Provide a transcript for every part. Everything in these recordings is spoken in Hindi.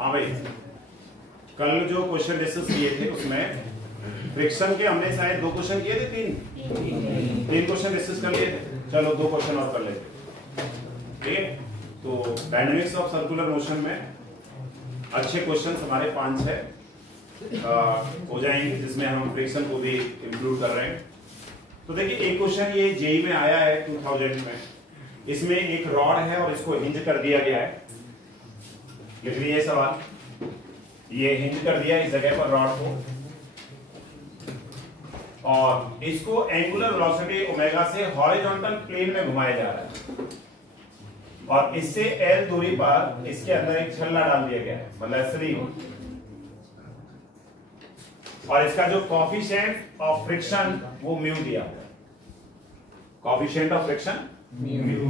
हाँ भाई, कल जो क्वेश्चन डिस्कस किए थे उसमें फ्रिक्शन के हमने शायद 2 क्वेश्चन किए थे, 3 क्वेश्चन डिस्कस कर लिए थे। चलो 2 क्वेश्चन और कर लेते, ठीक है। तो डायनेमिक्स ऑफ सर्कुलर मोशन में अच्छे क्वेश्चन हमारे 5-6 हो जाएंगे, जिसमें हम फ्रिक्शन को भी इंक्लूड कर रहे हैं। तो देखिए, एक क्वेश्चन ये जेई में आया है 2000 में। इसमें एक रॉड है और इसको हिंज कर दिया गया है। लिख लीजिए सवाल, ये हिंज कर दिया इस जगह पर रॉड को, और इसको एंगुलर वेलोसिटी ओमेगा से हॉरिजॉन्टल प्लेन में घुमाया जा रहा है, और इससे एल दूरी पर इसके अंदर एक छल्ला डाल दिया गया है, मतलब स्लीव। और इसका जो कोफिशिएंट ऑफ फ्रिक्शन वो म्यू दिया हुआ है। कोफिशिएंट ऑफ फ्रिक्शन म्यू,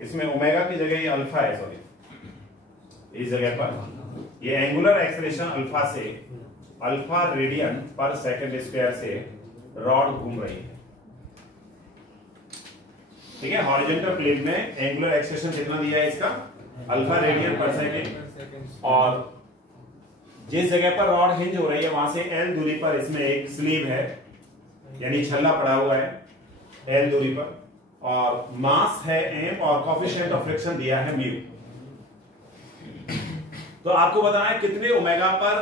इसमें ओमेगा की जगह ये अल्फा है, सॉरी इस जगह पर ये एंगुलर एक्सेलरेशन अल्फा से अल्फा रेडियन पर सेकंड स्क्वायर से रॉड घूम रही है, ठीक है। हॉरिजॉन्टल प्लेन में एंगुलर एक्सेलरेशन कितना दिया है इसका, अल्फा रेडियन पर सेकंड, और जिस जगह पर रॉड हिंज हो रही है वहां से एल दूरी पर इसमें एक स्लीव है, यानी छल्ला पड़ा हुआ है एल दूरी पर, और मास है एम, और कोफिशिएंट ऑफ फ्रिक्शन दिया है म्यू। तो आपको बताना है कितने ओमेगा पर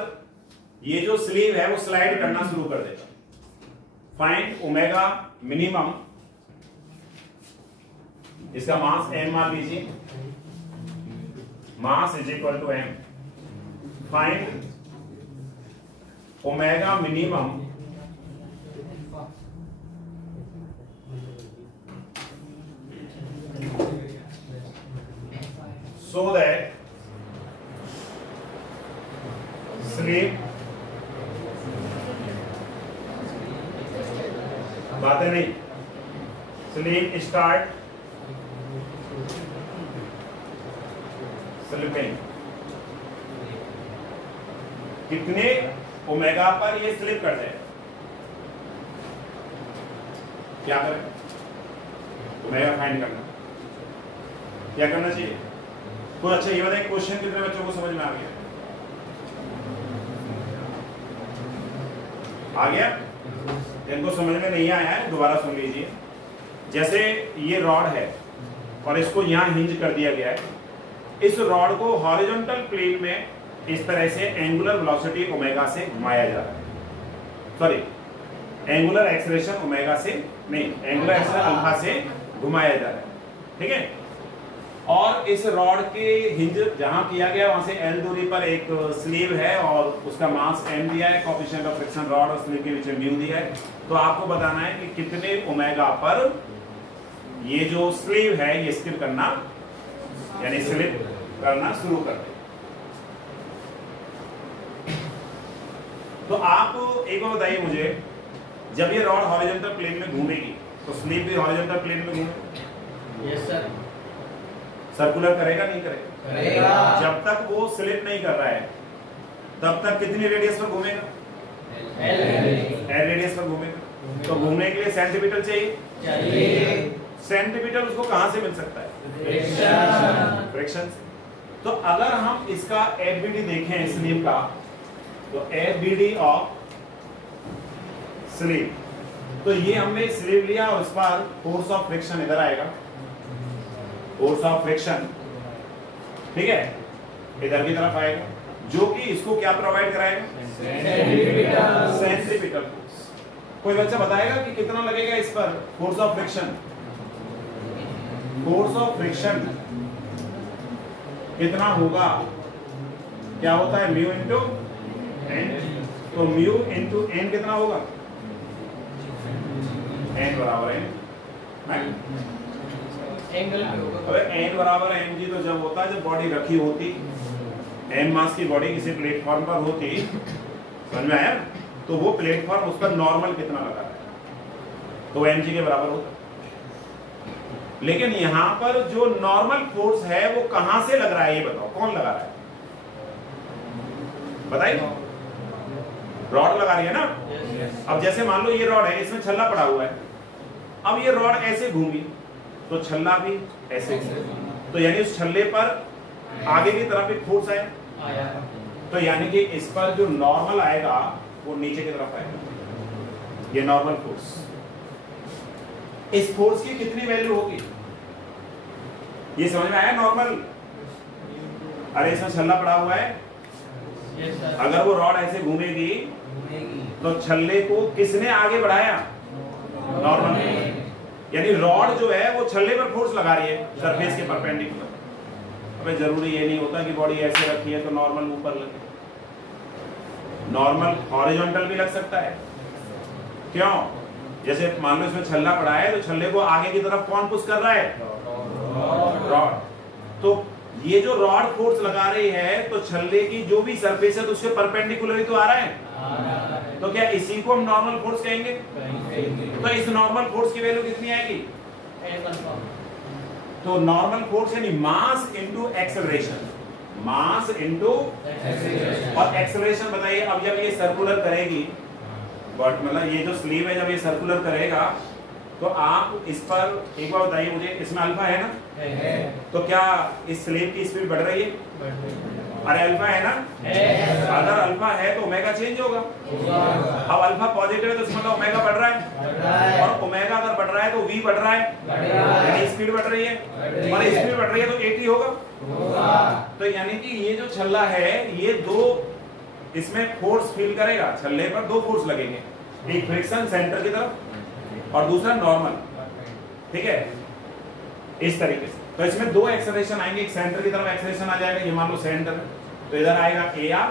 ये जो स्लीव है वो स्लाइड करना शुरू कर देगा। फाइंड ओमेगा मिनिमम, इसका मास m मान लीजिए, mass is equal to m। Find omega minimum so that sleeve, बातें नहीं, स्लीव स्टार्ट स्लिपिंग। कितने ओमेगा पर ये स्लिप कर जाए, क्या करें, ओमेगा फाइंड करना, क्या करना चाहिए। तो अच्छा ये बताइए, क्वेश्चन कितने बच्चों को समझ में आ गया? आ गया? जिनको समझ में नहीं आया है दोबारा सुन लीजिए। जैसे ये रॉड है और इसको यहां हिंज कर दिया गया है, इस रॉड को हॉरिजॉन्टल प्लेन में इस तरह से एंगुलर वेलोसिटी ओमेगा से घुमाया जा रहा है, सॉरी एंगुलर एक्सेलरेशन ओमेगा से नहीं, एंगुलर एक्सेलरेशन अल्फा से घुमाया जा रहा है, ठीक है। और इस रॉड के हिंज जहां किया गया वहां से एल दूरी पर एक स्लीव है, और उसका मास m दिया है, कोफिशिएंट ऑफ फ्रिक्शन रॉड और स्लीव के बीच में म्यू दिया है। तो आपको बताना है कि कितने ओमेगा पर ये जो स्लीव है ये स्लिप करना, यानी स्लिप करना शुरू कर दे। तो आप एक बार बताइए मुझे, जब ये रॉड हॉरिजॉन्टल प्लेन में घूमेगी तो स्लीव भी हॉरिजॉन्टल प्लेन में घूमेगी? Yes sir. सर्कुलर करेगा नहीं करेगा? जब तक वो स्लिप नहीं कर रहा है तब तक कितनी रेडियस पर घूमेगा? एल रेडियस पर घूमेगा। तो घूमने के लिए सेंटीमीटर चाहिए। सेंटीमीटर उसको कहां से मिल सकता है? फ्रिक्शन से। तो अगर हम इसका एफबीडी देखें स्लीव का, तो एफबीडी ऑफ स्लीव, तो ये हमने स्लीव लिया और इस पर फोर्स ऑफ फ्रिक्शन इधर आएगा, फोर्स ऑफ फ्रिक्शन, ठीक है, इधर की तरफ आएगा, जो कि इसको क्या प्रोवाइड कराएगा? Centripetal force. कोई बच्चा बताएगा कि कितना लगेगा इस पर force of friction? Force of friction कितना होगा? क्या होता है? Mu into N. तो म्यू इंटू एन कितना होगा? एन बराबर एन, एंगल पे होगा। अबे एन बराबर एम जी तो जब होता है जब बॉडी रखी होती, एम मास की बॉडी किसी प्लेटफॉर्म पर होती, समझ में आया? तो वो प्लेटफॉर्म उसका नॉर्मल कितना लगा है, तो एम जी के बराबर होता। लेकिन यहां पर जो नॉर्मल फोर्स है वो कहां से लग रहा है, ये बताओ, कौन लगा रहा है? बताइए। रॉड लगा रही है ना। अब जैसे मान लो ये रॉड है, इसमें छल्ला पड़ा हुआ है, अब ये रॉड ऐसे घूमी तो छल्ला भी ऐसे, तो यानी उस छल्ले पर आगे की तरफ एक फोर्स है, आया। तो यानी कि इस पर जो नॉर्मल आएगा वो नीचे की तरफ आएगा, ये नॉर्मल फोर्स। इस फोर्स की कितनी वैल्यू होगी ये समझ में आया? नॉर्मल, अरे इसमें छल्ला पड़ा हुआ है, अगर वो रॉड ऐसे घूमेगी तो छल्ले को किसने आगे बढ़ाया? नॉर्मल। यानी रॉड जो है वो छल्ले पर फोर्स लगा रही है सरफेस के परपेंडिकुलर। अबे जरूरी ये नहीं होता कि बॉडी ऐसे रखी है तो नॉर्मल ऊपर लगे, नॉर्मल हॉरिजॉन्टल भी लग सकता है। क्यों? जैसे मान लो इसमें छल्ला पड़ा है तो छल्ले को आगे की तरफ कौन पुश कर रहा है? रॉड। तो ये जो रॉड फोर्स लगा रही है तो छल्ले की जो भी सरफेस है तो उसके परपेंडिकुलर तो आ रहा है। तो क्या इसी को हम नॉर्मल फोर्स कहेंगे? तो इस नॉर्मल फोर्स की वैल्यू कितनी आएगी? तो नॉर्मल फोर्स यानी mass into acceleration, mass into और एक्सेलरेशन। बताइए अब जब ये सर्कुलर करेगी, बट मतलब ये जो स्लीव है जब ये सर्कुलर करेगा तो आप इस पर एक बार बताइए मुझे, इसमें अल्फा है ना? है। तो क्या इस स्लीव की स्पीड बढ़ रही है? अरे अल्फा है ना? है। अगर अल्फा है तो ओमेगा चेंज होगा। अब अल्फा पॉजिटिव है तो इसमें ओमेगा बढ़ रहा है, और ओमेगा अगर बढ़ रहा है तो वी बढ़ रहा है, यानी स्पीड बढ़ रही है, और स्पीड बढ़ रही है तो 80 होगा। तो यानी कि ये जो छल्ला है ये दो इसमें फोर्स फील करेगा, छल्ले पर दो फोर्स लगेंगे, एक फ्रिक्शन सेंटर की तरफ और दूसरा नॉर्मल। ठीक है, इस तरीके से। तो इसमें दो एक्सेलरेशन आएंगे, एक सेंटर की तरफ एक्सेलरेशन आ जाएगा, ये मान लो सेंटर तो इधर आएगा AR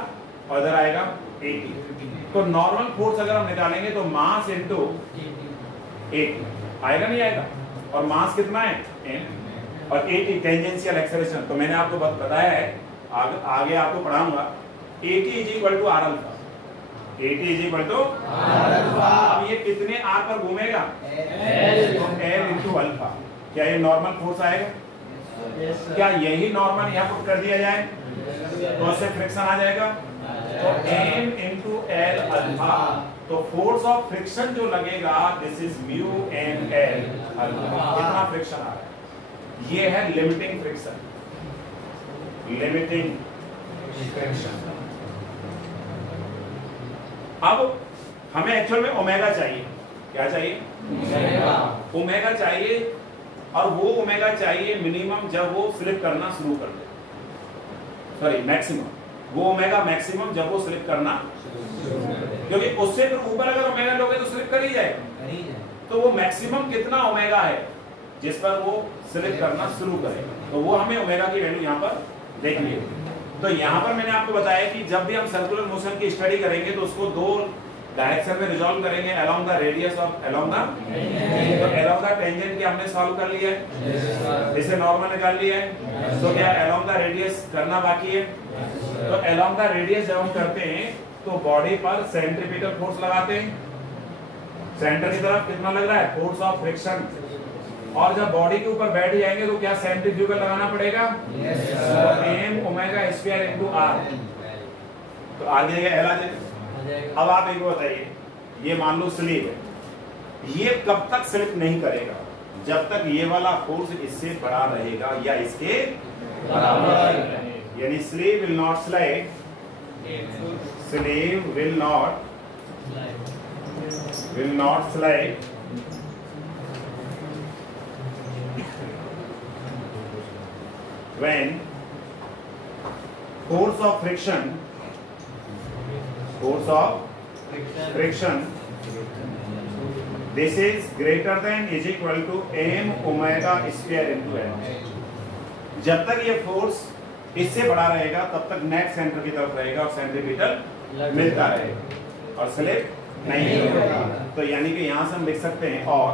और इधर आएगा AT। तो नॉर्मल फोर्स अगर हम निकालेंगे तो मास इनटू AT आएगा, नहीं आएगा? और मास कितना है? m, और AT टेंजेंशियल एक्सेलरेशन। तो मैंने आपको बताया है, आगे आपको पढ़ाऊंगा। AT is equal to R alpha, AT is equal to R alpha. अब ये कितने R पर घूमेगा? L into alpha. क्या ये नॉर्मल फोर्स आएगा? क्या यही नॉर्मल यहाँ पुट कर दिया जाए तो उससे फ्रिक्शन आ जाएगा? तो m इंटू L अल्फा। तो फोर्स ऑफ फ्रिक्शन जो लगेगा this is mu m L alpha. कितना फ्रिक्शन आ रहा है? ये है लिमिटिंग फ्रिक्शन, लिमिटिंग फ्रिक्शन। अब हमें एक्चुअल में ओमेगा चाहिए। क्या चाहिए? ओमेगा चाहिए, और वो ओमेगा चाहिए मिनिमम जब वो स्लिप करना शुरू कर दे, सॉरी मैक्सिमम। वो ओमेगा मैक्सिमम जब वो स्लिप करना, क्योंकि उससे तो ऊपर अगर ओमेगा लोगे तो स्लिप कर ही जाएगा। तो वो मैक्सिमम कितना ओमेगा है जिस पर वो स्लिप करना शुरू करेगा, तो वो हमें ओमेगा की वैल्यू यहाँ पर देखनी है। तो यहाँ पर मैंने आपको बताया कि जब भी हम सर्कुलर मोशन की स्टडी करेंगे तो उसको दो डायरेक्शन में रिजॉल्व करेंगे, along the radius of along the, तो अलोंग द टेंजेंट के हमने सॉल्व कर लिया है, इसे नॉर्मल निकाल लिया है। तो क्या अलोंग द रेडियस करना बाकी है? तो अलोंग द रेडियस जब हम करते हैं तो बॉडी पर सेंट्रीपिटल फोर्स लगाते हैं, सेंटर की तरफ कितना लग रहा है? Force of friction. और जब बॉडी के ऊपर बैठ जाएंगे तो क्या सेंट्रीफ्यूगल लगाना पड़ेगा? तो m omega square into r, तो r की जगह l आ जाएगा। अब आप एक बताइए, ये मान लो स्लीव है, ये कब तक स्लिप नहीं करेगा? जब तक ये वाला फोर्स इससे बड़ा रहेगा या इसके बराबर, यानी sleeve will not slide, sleeve will not slide when force of friction this is greater than is equal to m omega square into m। जब तक ये फोर्स इससे बड़ा रहेगा तब तक नेट सेंटर की तरफ रहेगा और सेंट्रीपिटल मिलता रहेगा और स्लिप नहीं होगा। तो यानी कि यहां से हम लिख सकते हैं और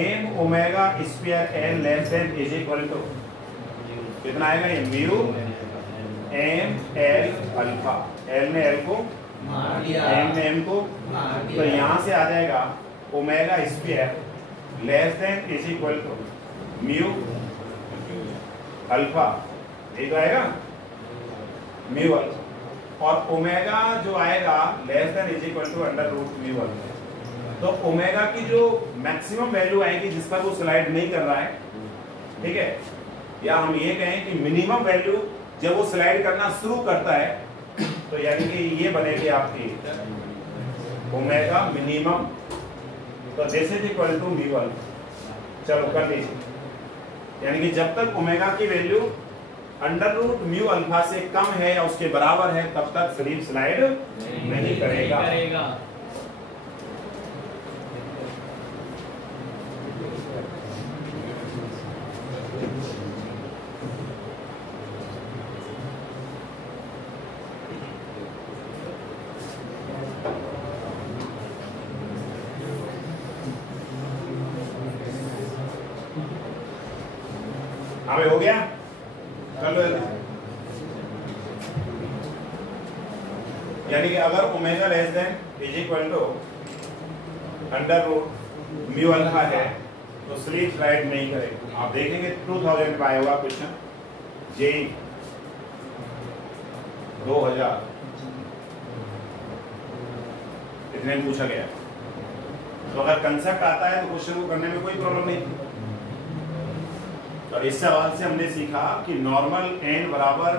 m omega square l less than is equal to कितना आएगा? ये mu m l alpha, l ने l को m ने m को, तो यहां से आ जाएगा omega square less than is equal to mu alpha, एक आएगा म्यू अल्फा, और ओमेगा जो आएगा less than is equal to under root mu alpha. तो ओमेगा की जो मैक्सिमम वैल्यू आएगी जिस पर वो स्लाइड नहीं कर रहा है, ठीक है, या हम ये कहें कि मिनिमम वैल्यू जब वो स्लाइड करना शुरू करता है तो यानी कि ये बनेगी आपकी ओमेगा मिनिमम, तो this is equal to mu alpha. चलो कर लीजिए, यानी कि जब तक ओमेगा की value under root mu alpha से कम है या उसके बराबर है तब तक स्लीप स्लाइड नहीं करेगा। हमें हो गया, कर लो जल्दी। यानी कि अगर omega less than is equal to under root mu alpha है तो स्लीप स्लाइड नहीं करेगा। आप देखेंगे 2000 में आया हुआ क्वेश्चन जेई 2000 इतने में पूछा गया, तो अगर कंसेप्ट आता है तो क्वेश्चन को करने में कोई प्रॉब्लम नहीं। और इस सवाल से हमने सीखा कि नॉर्मल n बराबर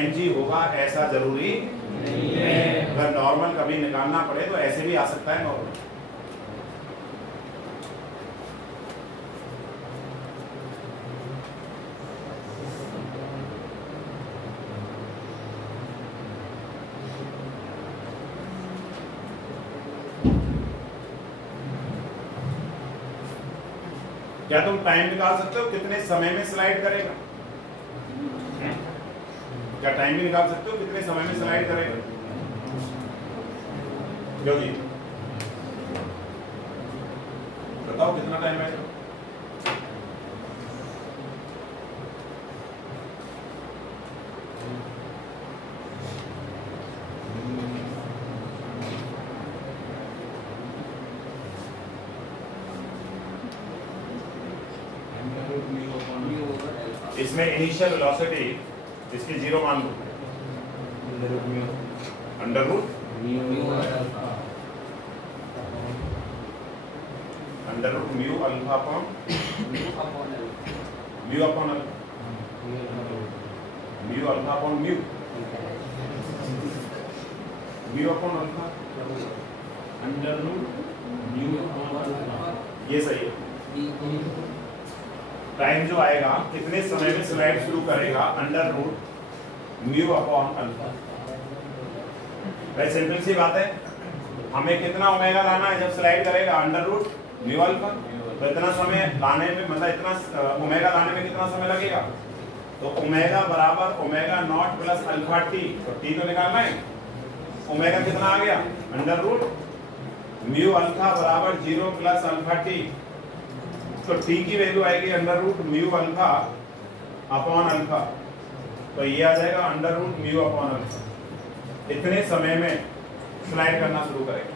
mg होगा ऐसा जरूरी नहीं है। अगर नॉर्मल कभी निकालना पड़े तो ऐसे भी आ सकता है नॉर्मल। क्या तुम टाइम निकाल सकते हो कितने समय में स्लाइड करेगा? क्या टाइम भी निकाल सकते हो कितने समय में स्लाइड करेगा? जो जी बताओ कितना टाइम है? इसमें इनिशियल वेलोसिटी इसकी 0 मान लो, under root mu alpha upon mu alpha upon mu upon alpha under root mu upon alpha. ये सही है। टाइम जो आएगा कितने समय में स्लाइड शुरू करेगा under root mu upon alpha. भाई सिंपल सी बात है, हमें कितना ओमेगा लाना है जब स्लाइड करेगा अंडर रूट म्यू अल्फा, तो इतना समय लाने में मतलब इतना ओमेगा लाने में कितना समय लगेगा? तो ओमेगा बराबर omega naught plus alpha T, तो टी तो निकालना है। ओमेगा कितना आ गया? अंडर रूट म्यू अल्फा बराबर 0 प्लस अल्फा टी, तो टी की वैल्यू आएगी under root mu alpha upon alpha, तो ये आ जाएगा under root mu upon alpha. इतने समय में स्लाइड करना शुरू करेगा।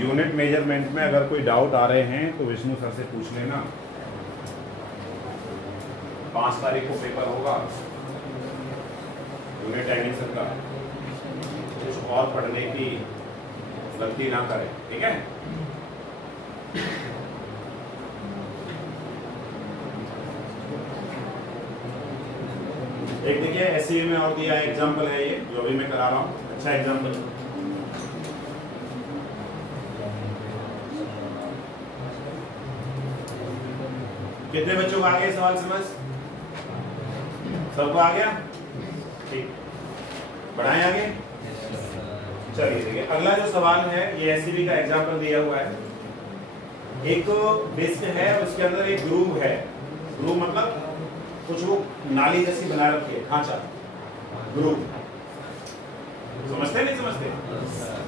यूनिट मेजरमेंट में अगर कोई डाउट आ रहे हैं तो विष्णु सर से पूछ लेना। 5 तारीख को पेपर होगा यूनिट टेक्नीशियन का, कुछ और पढ़ने की गलती ना करें, ठीक है? एक देखिए एससीवी में और दिया एग्जाम्पल है, ये जो भी मैं करा रहा हूँ, अच्छा एग्जाम्पल। कितने बच्चों को आ गया सवाल समझ? सबको आ गया? ठीक, बढ़ाएं आगे। चलिए देखिए, अगला जो सवाल है ये एससीबी का एग्जांपल दिया हुआ है। एक डिस्क है और उसके अंदर एक ग्रूव है। ग्रूव मतलब कुछ वो नाली जैसी बना रखी है, खांचा, ग्रूव। समझते नहीं समझते?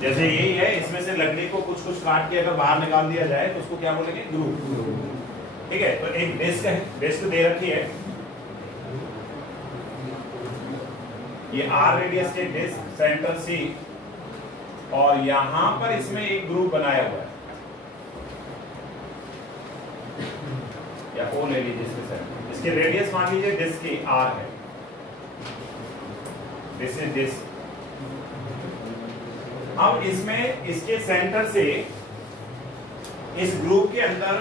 जैसे यही है, इसमें से लकड़ी को कुछ कुछ काट के अगर बाहर निकाल दिया जाए तो उसको क्या बोलेंगे? ग्रूव। ठीक है, तो एक डिस्क है, डिस्क दे रखी है, ये आर रेडियस के डिस्क, सेंटर सी, और यहां पर इसमें एक ग्रूव बनाया हुआ है, या ओ ले लीजिए इसके सेंटर। इसके रेडियस मान लीजिए डिस्क की आर है, दिस इज डिस्क। अब इसमें इसके सेंटर से इस ग्रूव के अंदर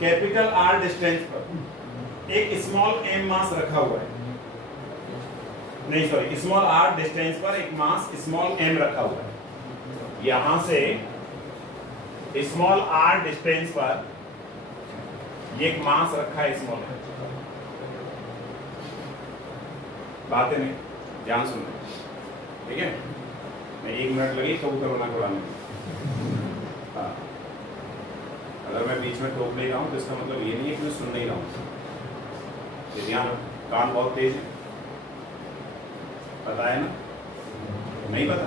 कैपिटल आर डिस्टेंस पर एक स्मॉल एम मास रखा हुआ है, नहीं सॉरी, स्मॉल आर डिस्टेंस पर एक मास स्मॉल एम रखा हुआ है। यहां से स्मॉल आर डिस्टेंस पर एक मास रखा है स्मॉल एम। बातें नहीं, ध्यान सुनना, ठीक है? मैं 1 मिनट लगी कबूतर बना के उड़ाने में। हाँ, अगर मैं बीच में टोक ले रहा हूँ तो इसका मतलब ये नहीं है कि मैं सुन नहीं रहा हूँ। ध्यान, कान बहुत तेज है, पता है ना? नहीं पता?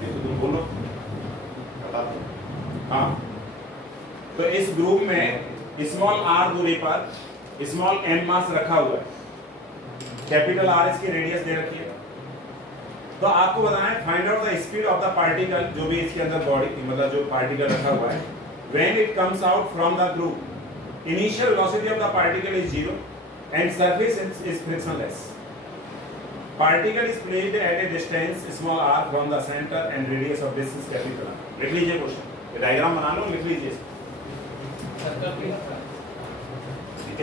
नहीं तो तुम बोलो, बता दो। हाँ, तो इस ग्रुप में स्मॉल आर दूरी पर स्मॉल एम मास रखा हुआ है, कैपिटल आर इसकी रेडियस दे रखी है। तो आपको बताना है find out the speed of the particle, जो भी इसके अंदर बॉडी मतलब जो पार्टिकल रखा हुआ है, when it comes out from the group. Initial velocity of the particle is 0 and surface is frictionless. Particle is placed at a distance small r from the center and radius of this is capital R. लिख लीजिए क्वेश्चन, डायग्राम बना लो, लिख लीजिए।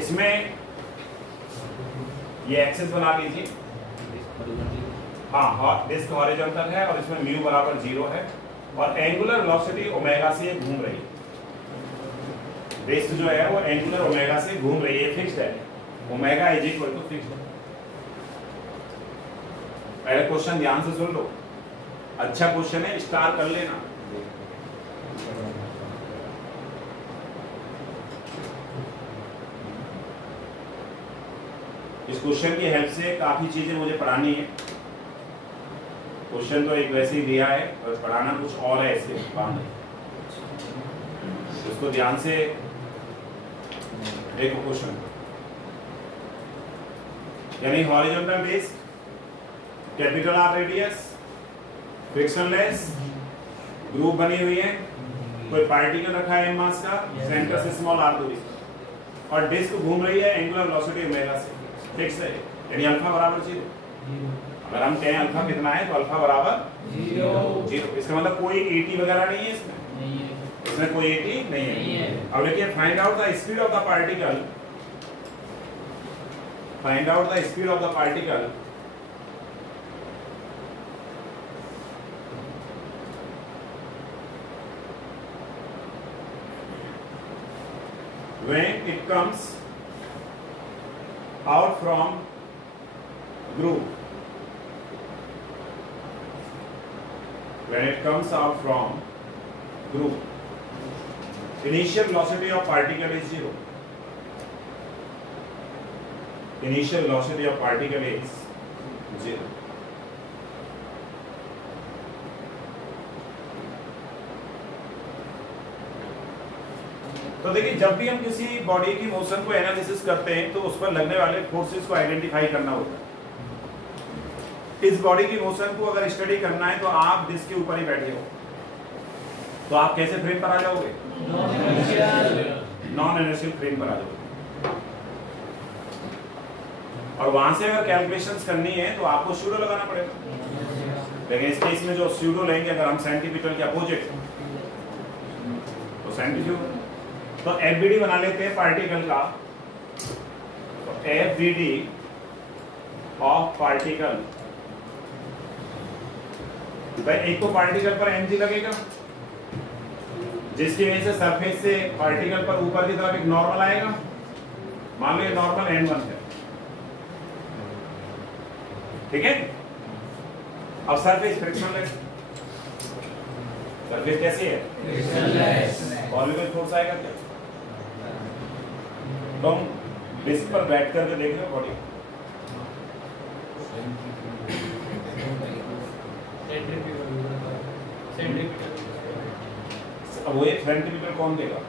इसमें ये एक्सिस बना लीजिए। हाँ, डिस्क हॉरिजॉन्टल है और इसमें म्यू बराबर 0 है और एंगुलर वेलोसिटी ओमेगा से घूम रही है। डिस्क जो है वो एंगुलर ओमेगा से घूम रही है, फिक्स्ड है, omega is equal to fixed. पहले क्वेश्चन ध्यान से सुन लो, अच्छा क्वेश्चन है, स्टार कर लेना। इस क्वेश्चन की हेल्प से काफी चीजें मुझे पढ़ानी है। क्वेश्चन तो एक वैसे ही दिया है और पढ़ाना कुछ और है, ऐसे बात नहीं। इसको ध्यान से देखो क्वेश्चन, यानी horizontal disc, capital R radius, frictionless, group बनी हुई है, कोई पार्टिकल रखा है एम मास का, सेंटर से स्मॉल आर दूरी और डिस्क घूम रही है एंगुलर वेलोसिटी ओमेगा से, फिक्स है, यानी अल्फा बराबर 0। अगर हम कहें अल्फा कितना है तो अल्फा बराबर 0। इसका मतलब कोई 80 वगैरह नहीं है इसमें कोई 80 नहीं है। अब देखिए find out the speed of the particle, find out the speed of the particle when it comes out from group, when it comes out from group, initial velocity of particle is 0. Initial velocity of particle is 0. तो देखिए, जब भी हम किसी बॉडी की मोशन को एनालिसिस करते हैं तो उस पर लगने वाले फोर्सेस को आइडेंटिफाई करना होता है। इस बॉडी की मोशन को अगर स्टडी करना है तो आप डिस्क के ऊपर ही बैठे हो, तो आप कैसे फ्रेम पर आ जाओगे? नॉन इनर्शियल फ्रेम पर आ जाओगे। और वहां से अगर कैलकुलेशंस करनी है तो आपको स्यूडो लगाना पड़ेगा। लेकिन इस केस में जो स्यूडो लेंगे, अगर हम सेंटीमीटर के अपोजिट तो सेंटीफ्यूगल, तो एफबीडी बना लेते हैं पार्टिकल का। तो एफबीडी ऑफ पार्टिकल, भाई एक तो पार्टिकल पर एमजी लगेगा, जिसकी वजह से सरफेस से पार्टिकल पर ऊपर की तरफ एक नॉर्मल आएगा। मान लो ये नॉर्मल n1 है, ठीक है। अब सरफेस फ्रिक्शनलेस, सरफेस कैसी है? और भी कोई फोर्स आएगा क्या? तो हम डिस्क पर बैठ करके देख रहे हो बॉडी, अब वो एक सेंट्रीफ्यूगल कौन देगा?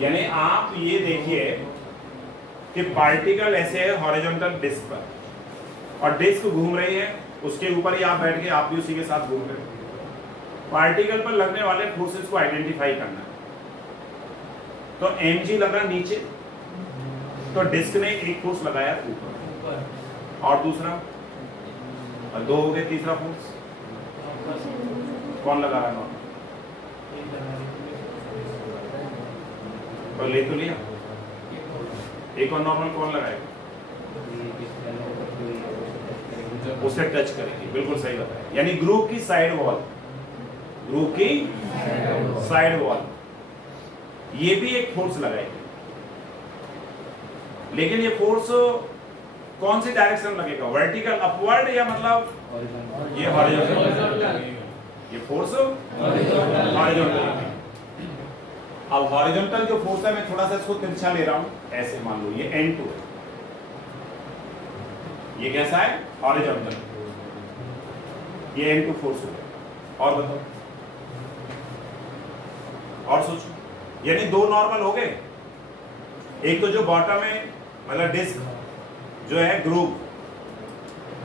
यानी आप ये देखिए कि पार्टिकल ऐसे है हॉरिजॉन्टल डिस्क पर, और डिस्क घूम रही है, उसके ऊपर ही आप बैठ के आप भी उसी के साथ घूम रहे हैं। पार्टिकल पर लगने वाले फोर्सेस को आइडेंटिफाई करना है। तो mg लगा नीचे, तो डिस्क ने एक फोर्स लगाया ऊपर, और दूसरा, और दो हो गए, तीसरा फोर्स कौन लगा रहा है? तो ले तो लिया, एक और नॉर्मल कौन लगाएगा? उसे टच करेगी, बिल्कुल सही बताया। यानी ग्रुप की साइड वॉल, ग्रुप की साइड वॉल ये भी एक फोर्स लगाएगी, लेकिन ये फोर्स कौन सी डायरेक्शन लगेगा? वर्टिकल अपवर्ड या मतलब ये हॉरिजॉन्टल? ये फोर्स हॉरिजॉन्टल। अब हॉरिजॉन्टल जो फोर्स है, मैं थोड़ा सा इसको तिरछा ले रहा हूं, ऐसे मान लो ये N2 है, ये कैसा है? हॉरिजॉन्टल, ये N2 फोर्स हो गया। और बताओ, और सोचो, यानी दो नॉर्मल हो गए। एक तो जो बॉटम है, मतलब डिस्क जो है ग्रुप,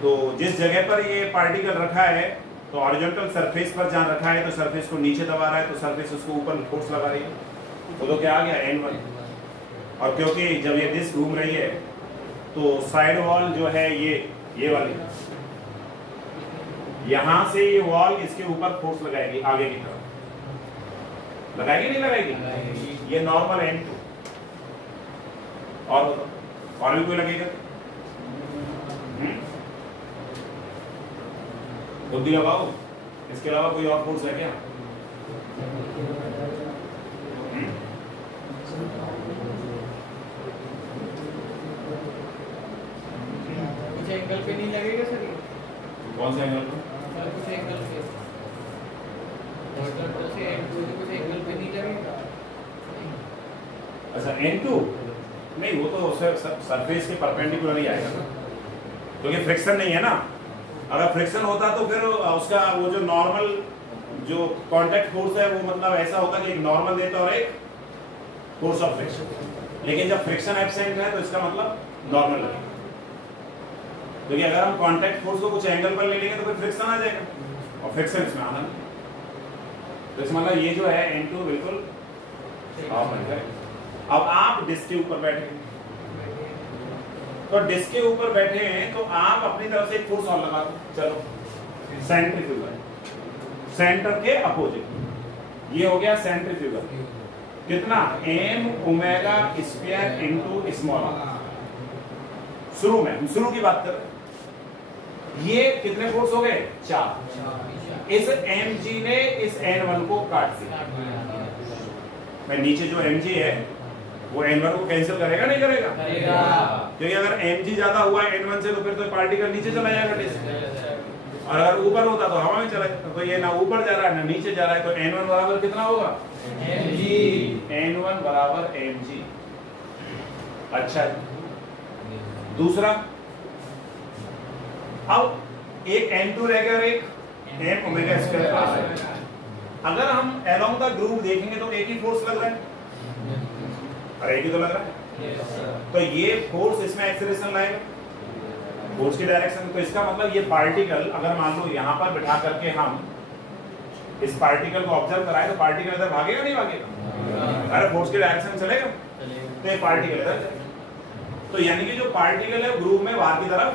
तो जिस जगह पर ये पार्टिकल रखा है, तो हॉरिजॉन्टल सरफेस पर जहां रखा है, तो सरफेस को नीचे दबा रहा है, तो सरफेस उसको ऊपर फोर्स लगा रही है, तो क्या आ गया? N1। और क्योंकि जब ये डिस्क घूम रही है, तो साइड वॉल जो है ये वाली, यहां से ये वॉल इसके ऊपर फोर्स लगाएगी, आगे की तरफ लगाएगी, नहीं लगाएगी? ये नॉर्मल N2। और भी कोई लगेगा? बुद्धि लगाओ, इसके अलावा कोई और फोर्स है क्या? कुछ एंगल पे नहीं लगेगा सर ये? कौन से एंगल पे? सर कुछ एंगल पे, हॉरिजॉन्टल से N2 कुछ एंगल पे नहीं लगेगा? अच्छा N2 नहीं, वो तो सरफेस के परपेंडिकुलर ही आएगा ना, क्योंकि फ्रिक्शन नहीं है ना। अगर फ्रिक्शन होता तो फिर उसका वो जो नॉर्मल जो कांटेक्ट फोर्स है, वो मतलब ऐसा होता कि एक नॉर्मल देता और एक फोर्स ऑफ फ्रिक्शन। लेकिन जब फ्रिक्शन एब्सेंट है, तो इसका मतलब नॉर्मल लगेगा, क्योंकि अगर हम कांटेक्ट फोर्स को कुछ एंगल पर ले लेंगे तो फिर फ्रिक्शन आ जाएगा, और फ्रिक्शन इसमें आना नहीं। तो इसका मतलब ये जो है N2 बिल्कुल ऑफ बन जाएगा। अब आप डिस्क के ऊपर बैठे, तो डिस्क के ऊपर बैठे हैं, तो आप अपनी तरफ से एक फोर्स और लगा दो। चलो, सेंट्रीफ्यूगल, सेंटर के अपोजिट, ये हो गया सेंट्रीफ्यूगल। कितना? m omega square into small r। शुरू में, हम शुरू की बात कर रहे हैं। ये कितने फोर्स हो गए? 4। इस mg ने इस n1 को काट दिया। मैं नीचे जो mg है, वो n1 को कैंसिल करेगा, नहीं करेगा? क्योंकि अगर mg ज्यादा हुआ n1 से, तो फिर तो पार्टिकल नीचे चला जाएगा डिस्क, और अगर ऊपर होता तो हवा में चला जाता। तो ये ना ऊपर जा रहा है ना नीचे जा रहा है, तो n1 बराबर कितना होगा? n1 बराबर mg। अच्छा, दूसरा, अब एक n2 रह गया और एक m ओमेगा स्क्वायर। अगर हम अलोंग द ग्रुप देखेंगे तो एक ही फोर्स लग रहा है, और एक ही तो लग रहा है, तो ये फोर्स इसमें एक्सेलरेशन लाएगा, फोर्स की डायरेक्शन। तो इसका मतलब ये पार्टिकल, अगर मान लो यहाँ पर बिठा करके हम इस पार्टिकल को ऑब्जर्व कराए, तो पार्टिकल इधर भागेगा, नहीं भागेगा? अरे फोर्स की डायरेक्शन चलेगा, तो ये पार्टिकल इधर जाएगा। तो यानी कि जो पार्टिकल है ग्रुप में बाहर की तरफ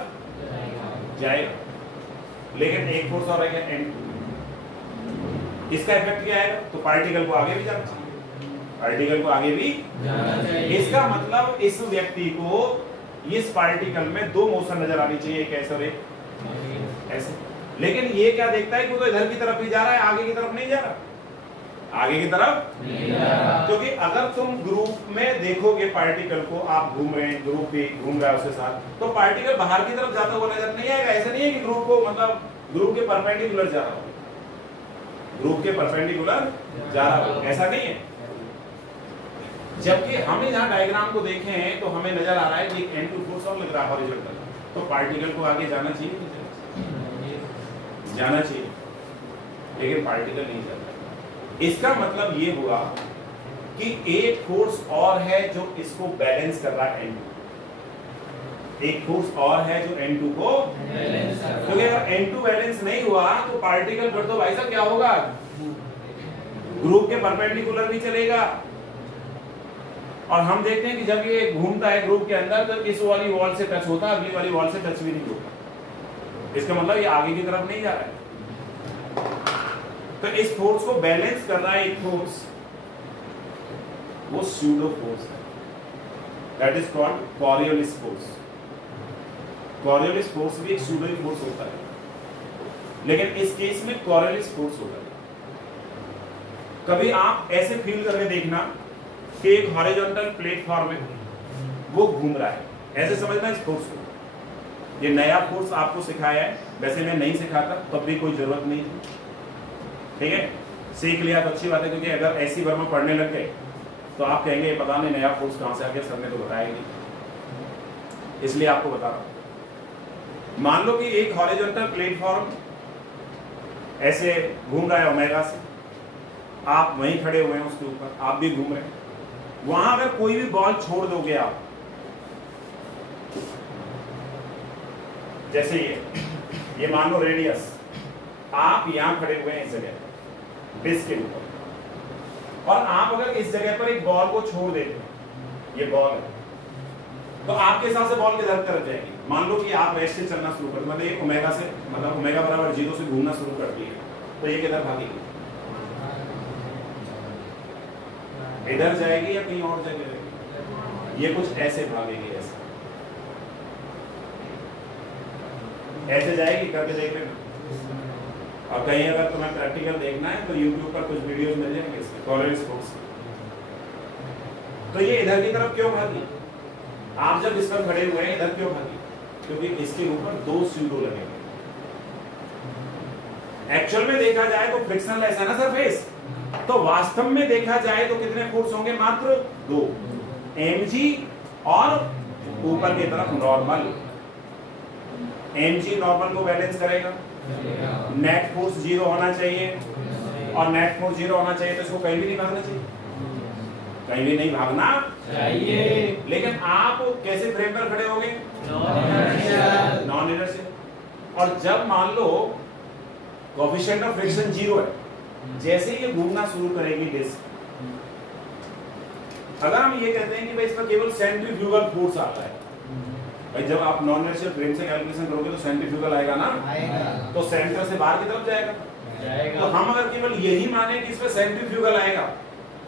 जाएगा, लेकिन एक फोर्स और है N2। इसका इफेक्ट क्या आएगा? तो पार्टिकल को आगे भी जाना चाहिए, पार्टिकल को आगे भी जाना चाहिए। इसका मतलब इस व्यक्ति को इस पार्टिकल में दो मोशन नजर आनी चाहिए, एक ऐसे और एक ऐसे। लेकिन ये क्या देखता है कि वो तो इधर की तरफ ही जा रहा है, आगे की तरफ नहीं जा रहा। आगे की तरफ क्योंकि अगर तुम ग्रुप में देखोगे पार्टिकल को, आप घूम रहे हैं, ग्रुप भी घूम रहा है उसके साथ, तो पार्टिकल बाहर की तरफ जाता हुआ नजर नहीं आएगा। ऐसा नहीं है कि ग्रुप को मतलब ग्रुप के परपेंडिकुलर जा रहा हो, ग्रुप के परपेंडिकुलर जा रहा हो, ऐसा नहीं है। जबकि हम यहाँ डायग्राम को देखें तो हमें नजर आ रहा है कि N2 फोर्स और लग रहा है हॉरिजॉन्टल, तो पार्टिकल को आगे जाना चाहिए नहीं जाना चाहिए, लेकिन पार्टिकल नहीं जाता। इसका मतलब ये हुआ कि एक फोर्स और है जो इसको बैलेंस कर रहा है N2, एक फोर्स और है जो N2 को बैलेंस कर रहा है। क्योंकि अगर N2 बैलेंस नहीं हुआ तो पार्टिकल फिर तो भाई साहब क्या होगा, ग्रुप के परपेंडिकुलर भी चलेगा। और हम देखते हैं कि जब ये घूमता है ग्रुप के अंदर तो इस वाली वॉल से टच होता है, अगली वाली वॉल से टच भी नहीं होता। इसका मतलब ये आगे की तरफ नहीं जा रहा है। तो इस फोर्स को बैलेंस कर रहा है एक फोर्स, वो स्यूडो फोर्स है, that is called Coriolis force. Coriolis force भी एक स्यूडो फोर्स होता है, लेकिन इस केस में कॉरियोलिस फोर्स होता है। कभी आप ऐसे फील करके देखना कि एक हॉरिजॉन्टल प्लेटफॉर्म है, वो घूम रहा है, ऐसे समझना इस फोर्स को। ये नया फोर्स आपको सिखाया है, वैसे मैं नहीं सिखाता तब भी कोई जरूरत नहीं थी, ठीक है, सीख लिया तो अच्छी बात है। क्योंकि अगर ऐसी वर्मा पढ़ने लग गए तो आप कहेंगे पता नहीं नया फोर्स कहां से आ गया, सर ने तो बताया नहीं, इसलिए आपको बता रहा हूं। मान लो कि एक हॉरिजॉन्टल प्लेटफॉर्म ऐसे घूम रहा है ओमेगा से, आप वहीं खड़े हुए हैं उसके ऊपर, आप भी घूम रहे हैं। वहां अगर कोई भी बॉल छोड़ दोगे आप, जैसे ये मान लो रेडियस, आप यहां खड़े हुए हैं इस जगह डिस्क के ऊपर, और आप अगर इस जगह पर एक बॉल को छोड़ देते हैं, ये बॉल है, तो आपके हिसाब से बॉल किधर तरफ जाएगी। मान लो कि आप रेस्ट से चलना शुरू कर, मतलब एक ओमेगा से, मतलब ओमेगा बराबर 0 से घूमना शुरू कर दिए, तो ये किधर भागेगी, इधर जाएगी या कहीं और जगह जाएगी। ये कुछ ऐसे भागेगी, ऐसे जाएगी, करके देख लेना। और कहीं अगर तुम्हें प्रैक्टिकल देखना है तो YouTube पर कुछ वीडियोस मिल जाएंगे इसके कॉरियोलिस फोर्स। तो ये इधर की तरफ क्यों भागी, आप जब इस पर खड़े हुए हैं इधर क्यों भागी, क्योंकि इसके ऊपर 2 स्यूडो लगे हुए। एक्चुअल में देखा जाए तो फ्रिक्शनलेस है ना सरफेस, तो वास्तव में देखा जाए तो कितने फोर्स होंगे, मात्र 2, mg और ऊपर की तरफ नॉर्मल। mg नॉर्मल को बैलेंस करेगा, नेट फोर्स 0 होना चाहिए, और नेट फोर्स 0 होना चाहिए तो इसको कहीं भी नहीं भागना चाहिए, कहीं भी नहीं भागना चाहिए। लेकिन आप कैसे फ्रेम पर खड़े होंगे, नॉन इनर्शियल। और जब मान लो कोएफिशिएंट ऑफ फ्रिक्शन 0 है, जैसे ये घूमना शुरू करेगी डिस्क, अगर हम ये कहते हैं कि भाई इस पर केवल सेंट्रीफ्यूगल फोर्स आता है, भाई जब आप नॉन इनर्शियल फ्रेम से कैलकुलेशन करोगे तो सेंट्रीफ्यूगल आएगा ना, तो सेंटर से बाहर की तरफ जाएगा। तो हम अगर केवल यही माने कि इस पर सेंट्रीफ्यूगल आएगा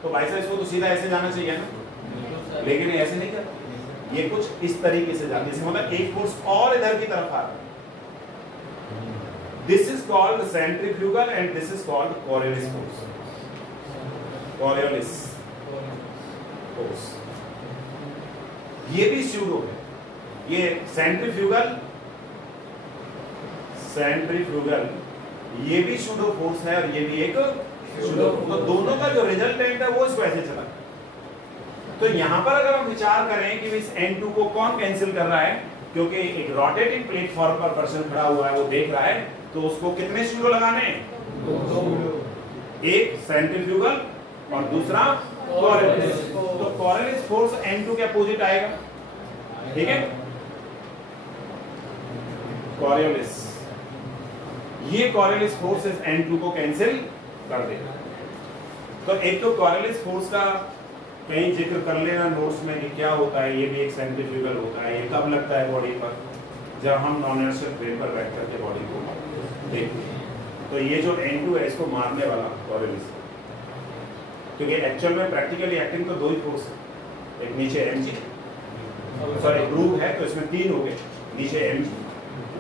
तो भाई साहब इसको तो सीधा ऐसे जाना चाहिए ना, लेकिन ऐसे नहीं करता, ये कुछ इस तरीके से जाता है, मतलब एक फोर्स और इधर की तरफ आ रहा है। This is called centrifugal and this is called Coriolis force. Coriolis force. ये भी स्यूडो है, ये सेंट्रीफ्यूगल ये भी स्यूडो फोर्स है और ये भी एक स्यूडो। तो दोनों का जो रिजल्टेंट है वो इसको ऐसे चला। तो यहां पर अगर हम विचार करें कि इस N2 को कौन कैंसिल कर रहा है, क्योंकि एक रोटेटिंग प्लेटफॉर्म पर पर्सन खड़ा हुआ है, वो देख रहा है, तो उसको कितने स्यूडो लगाने, एक सेंट्रीफ्यूगल और दूसरा कॉरियोलिस। तो कॉरियोलिस फोर्स N2 के अपोजिट आएगा, ठीक है, कॉरियोलिस। ये कॉरियोलिस फोर्स इस N2 को कैंसिल कर देगा। तो एक तो कॉरियोलिस फोर्स का कहीं जिक्र कर लेना नोट्स में कि क्या होता है, ये भी एक सेंट्रीफ्यूगल होता है। ये कब लगता है बॉडी पर, जब हम नॉन इनर्शियल फ्रेम पर बैठ करके बॉडी को देखते हैं। तो ये जो N2 है इसको मारने वाला कॉरियोलिस, क्योंकि एक्चुअल में प्रैक्टिकली एक्टिंग तो 2 ही फोर्स है, एक नीचे mg, सॉरी ग्रुप है तो इसमें 3 हो गए, नीचे mg,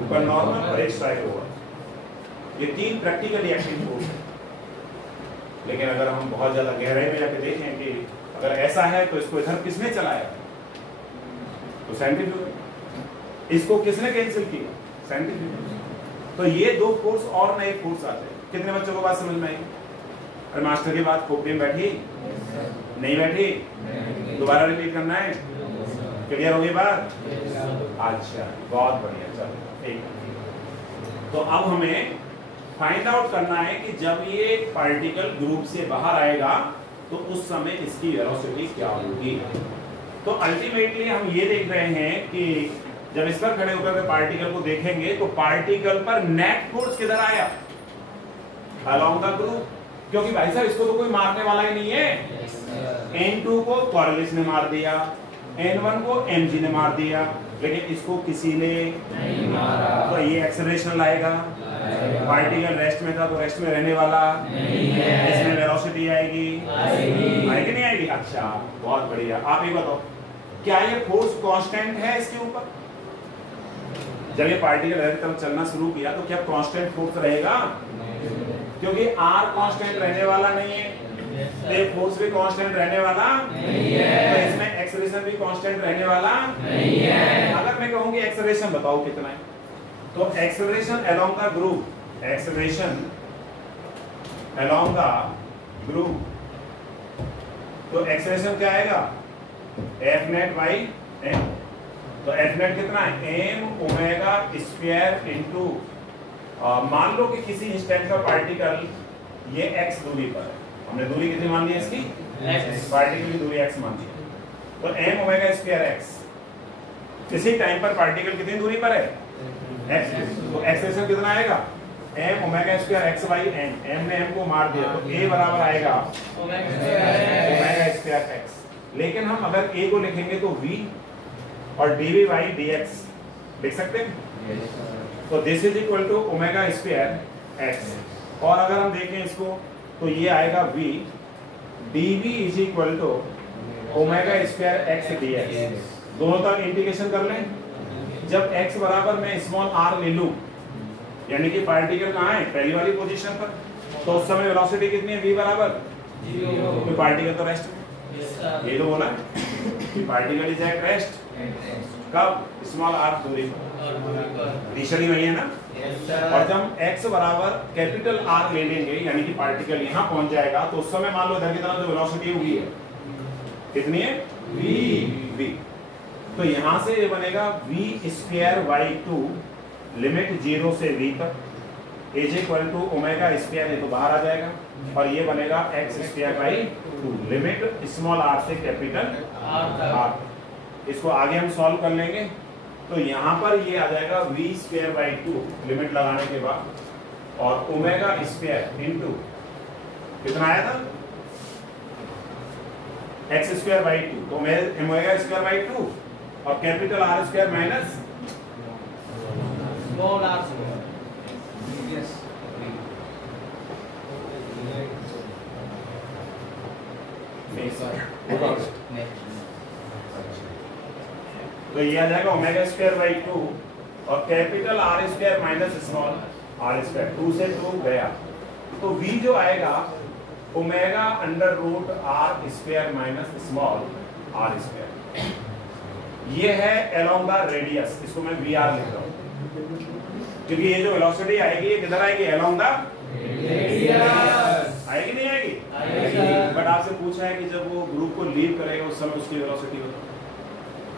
ऊपर नॉर्मल और एक साइड ओवर, ये 3 प्रैक्टिकली एक्टिंग फोर्स है। लेकिन अगर हम बहुत ज्यादा गहराई में जाके देखें कि अगर ऐसा है तो इसको इधर किसने चलाया, तो सेंट्रीफ्यूगल। इसको किसने कैंसिल किया, सेंट्रीफ्यूगल। तो ये दो फोर्स और नए फोर्स आते हैं। कितने बच्चों को बात समझ में आई? अरे मास्टर की बात खोपड़ी में बैठी नहीं बैठी? दोबारा रिपीट करना है? क्लियर होगी बात? अच्छा, बहुत बढ़िया। चलो ठीक है। तो अब हमें फाइंड आउट करना है कि जब ये पार्टिकल ग्रुप से बाहर आएगा तो उस समय इसकी वेलोसिटी क्या होगी। तो अल्टीमेटली हम ये देख रहे हैं कि जब इस पर खड़े होकर पार्टिकल को देखेंगे तो पार्टिकल पर नेट फोर्स किधर आया, अलोंग द ग्रुप, क्योंकि भाई साहब इसको तो कोई मारने वाला ही नहीं है। N2 को कॉर्लिस ने मार दिया, N1 को mg ने मार दिया, लेकिन इसको किसी ने नहीं मारा। तो ये एक्सेलरेशन लाएगा। पार्टिकल रेस्ट में था तो रेस्ट में रहने वाला नहीं है। इसमें वेलोसिटी आएगी, आएगी नहीं आएगी? अच्छा, बहुत बढ़िया। आप ये बताओ, क्या ये फोर्स कांस्टेंट है इसके ऊपर? जब ये पार्टिकल इधर की तरफ चलना शुरू किया तो क्या कांस्टेंट फोर्स रहेगा? क्योंकि R कांस्टेंट रहने वाला नहीं है, तो फोर्स भी कांस्टेंट रहने वाला नहीं है, तो इसमें एक्सेलरेशन भी कांस्टेंट रहने वाला नहीं है। अगर मैं कहूंगी एक्सेलरेशन बताओ कितना है, तो acceleration along the group, acceleration along the group, तो एक्सेलरेशन क्या आएगा, एफ नेट बाई एम। तो एफ नेट कितना है, एम ओमेगा स्क्वायर इनटू, मान लो कि किसी इंस्टेंट का पार्टिकल ये x दूरी पर है, हमने दूरी कितनी मान ली है इसकी, x, पार्टिकल की दूरी x मान ली, तो m ओमेगा स्क्वायर x। किसी टाइम पर पार्टिकल कितनी दूरी पर है, x, तो एक्सेलरेशन कितना आएगा, m omega square x by m। m ने m को मार दिया तो a बराबर आएगा ओमेगा स्क्वायर x। लेकिन हम अगर a को लिखेंगे तो v और dv बाई dx लिख सकते हैं। तो this is equal to omega square x। और अगर हम देखें इसको तो ये आएगा v, dv is equal to omega square x dx। दोनों तरफ इंटीग्रेशन कर लें। जब x बराबर मैं स्मॉल r ले लूं, यानी कि पार्टिकल कहाँ है, पहली वाली पोजीशन पर, तो उस समय वेलोसिटी कितनी है, v बराबर 0, तो पार्टिकल तो रेस्ट में। ये तो बोला कि पार्टिकल इज एट रेस्ट, कब, स्मॉल r दूरी पर, इनिशियली वही है ना। और जब x बराबर कैपिटल R ले लेंगे, यानी कि पार्टिकल यहाँ पहुंच जाएगा, तो उस समय मान लो इधर की तरफ जो वेलोसिटी हुई है कितनी है, v। तो यहाँ से ये बनेगा v स्क्वायर बाई 2 लिमिट 0 से v तक is equal to omega square, ये तो बाहर आ जाएगा, और ये बनेगा x square by 2 limit small r से कैपिटल R। इसको आगे हम सॉल्व कर लेंगे, तो यहाँ पर ये आ जाएगा v स्क्वायर बाई 2 लिमिट लगाने के बाद, और ओमेगा स्क्वायर इनटू कितना आया था, x स्क्वायर बाई 2, तो ओमेगा स्क्वायर बाई 2 और capital R square minus small r square. तो ये आ जाएगा ओमेगा स्क्वायर बाई 2 और capital R square minus small r square, 2 से 2 गया, तो v जो आएगा omega under root r square minus small r square. ये है अलोंग द रेडियस, इसको मैं vr लिख रहा हूँ, क्योंकि ये जो वेलोसिटी आएगी ये किधर आएगी, अलोंग द रेडियस। आएगी नहीं आएगी? बट आपसे पूछा है कि जब वो ग्रुप को लीव करेगा उस समय उसकी वेलोसिटी होगी,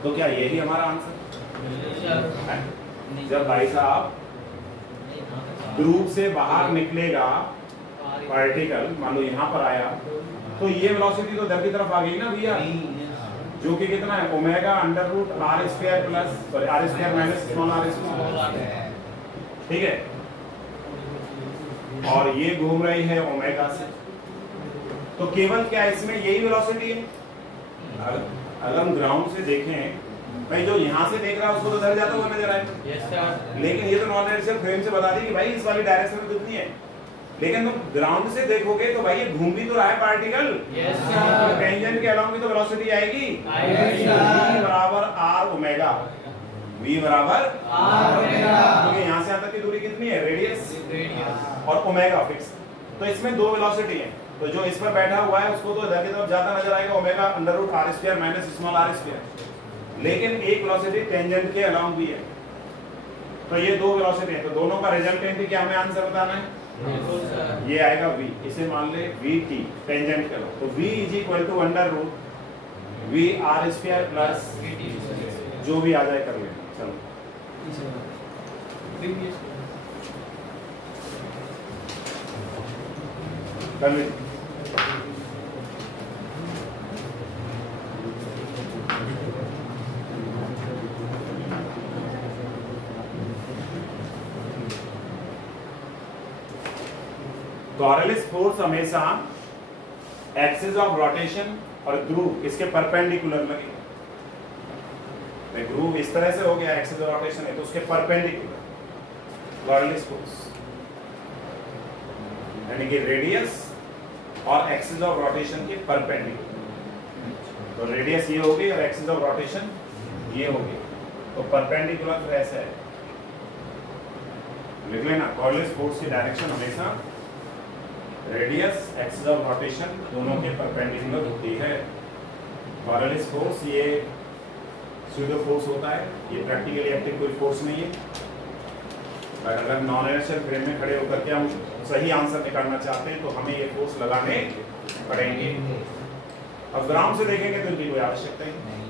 तो क्या यही हमारा आंसर है? जब भाई साहब ग्रुप से बाहर निकलेगा पार्टिकल, मान लो यहाँ पर आया, तो ये वेलोसिटी तो इधर की तरफ आ गई ना भैया, जो कि कितना है, omega under root r square plus sorry r square minus small r square, ठीक है। और ये घूम रही है ओमेगा से, तो केवल क्या इसमें यही वेलोसिटी है। अगर हम ग्राउंड से देखें, भाई जो यहाँ से देख रहा है उसको तो इधर जाता हुआ नजर आएगा, लेकिन ये तो नॉन इनर्शियल फ्रेम से बता दी कि भाई इस वाली डायरेक्शन में कितनी है, लेकिन तुम ग्राउंड से देखोगे तो भाई ये घूम भी तो रहा है पार्टिकल, तो टेंजेंट के अलोंग भी तो वेलोसिटी आएगी, v बराबर r ओमेगा, v बराबर r ओमेगा, क्योंकि यहाँ से यहाँ तक की दूरी कितनी है, रेडियस, और ओमेगा फिक्स। तो इसमें दो वेलोसिटी है, तो जो इस पर बैठा हुआ है उसको तो इधर की तरफ ज्यादा नजर आएगा omega under root R square minus small R square, लेकिन एक वेलोसिटी टेंजेंट के अलोंग भी है। तो ये दो वेलोसिटी है, तो दोनों का रिजल्टेंट क्या हमें आंसर बताना है? ये आएगा v, इसे मान ले vt टेंजेंट के अलोंग। तो v is equal to under root v R square plus जो भी आ जाए कर लेना। चलो कर ले। कॉरेलिस फोर्स हमेशा एक्सिस ऑफ रोटेशन और ध्रुव इसके परपेंडिकुलर लगेगा। ध्रुव इस तरह से हो गया, एक्सिस ऑफ रोटेशन है तो उसके परपेंडिकुलर कॉरेलिस फोर्स, यानी कि रेडियस और एक्सिस ऑफ रोटेशन के परपेंडिकुलर। तो रेडियस ये होगी और एक्सिस ऑफ रोटेशन ये होगी, तो परपेंडिकुलर तो ऐसा है। लिख लेना, कॉरेलिस फोर्स की डायरेक्शन हमेशा रेडियस एक्सिस ऑफ रोटेशन दोनों के परपेंडिकुलर होती है। कॉरेलिस फोर्स ये स्यूडो फोर्स होता है, ये प्रैक्टिकली एक्टिव कोई फोर्स नहीं है। पर अगर नॉन इनर्शियल फ्रेम में खड़े होकर के हम सही आंसर निकालना चाहते हैं तो हमें ये फोर्स लगाने पड़ेंगे। अब ग्राउंड से देखेंगे तो इनकी कोई आवश्यकता ही नहीं।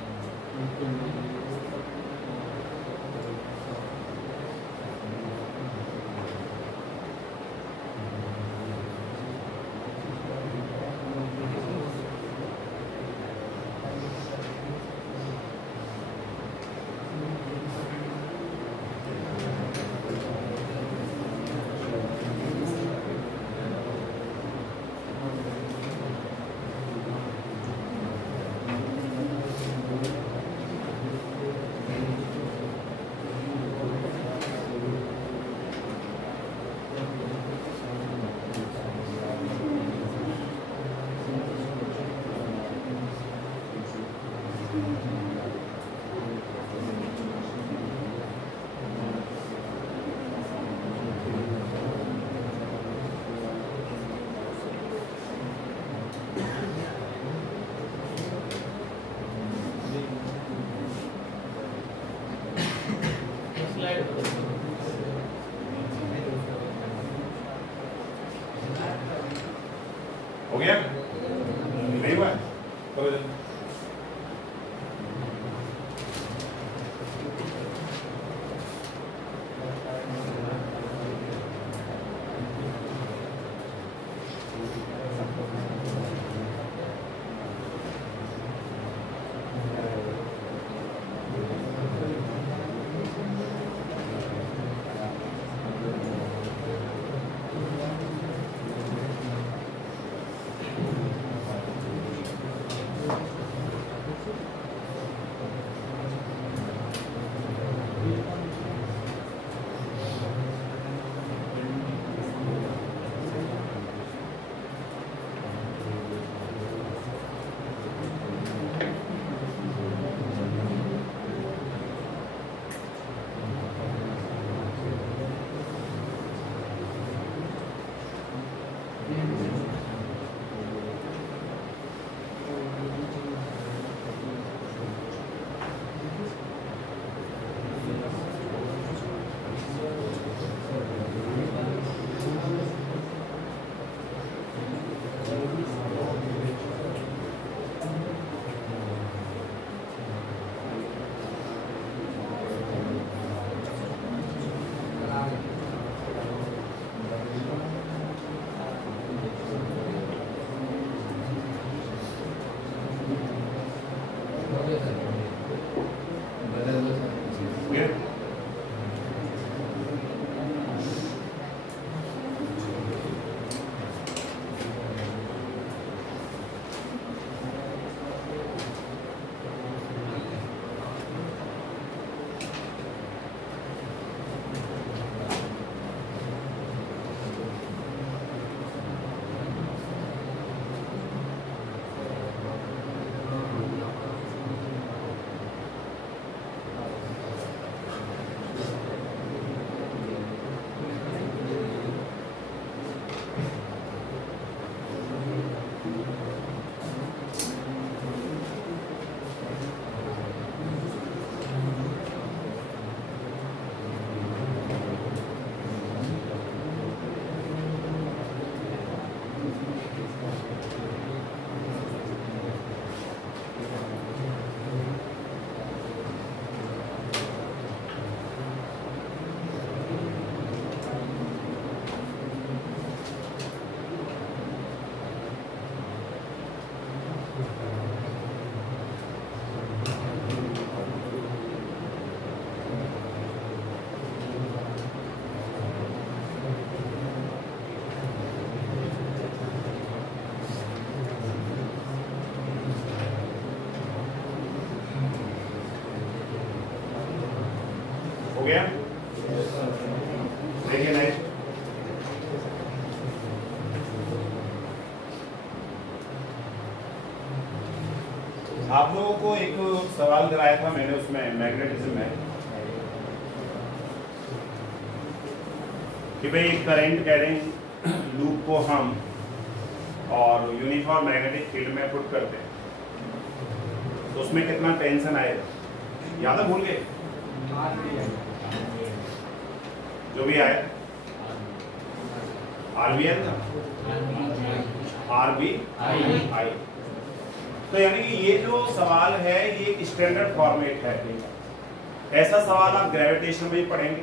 हो गया? नहीं हुआ? करो जल्दी। हो गया? देखिए नेक्स्ट, आप लोगों को एक सवाल कराया था मैंने उसमें मैग्नेटिज्म में कि भाई एक करंट कैरिंग लूप को हम और यूनिफॉर्म मैग्नेटिक फील्ड में पुट करते हैं तो उसमें कितना टेंशन आएगा? याद है, भूल गए? जो भी आया RBI था, RBI। तो यानी कि ये जो सवाल है ये एक स्टैंडर्ड फॉर्मेट है। ऐसा सवाल आप ग्रेविटेशन में ही पढ़ेंगे,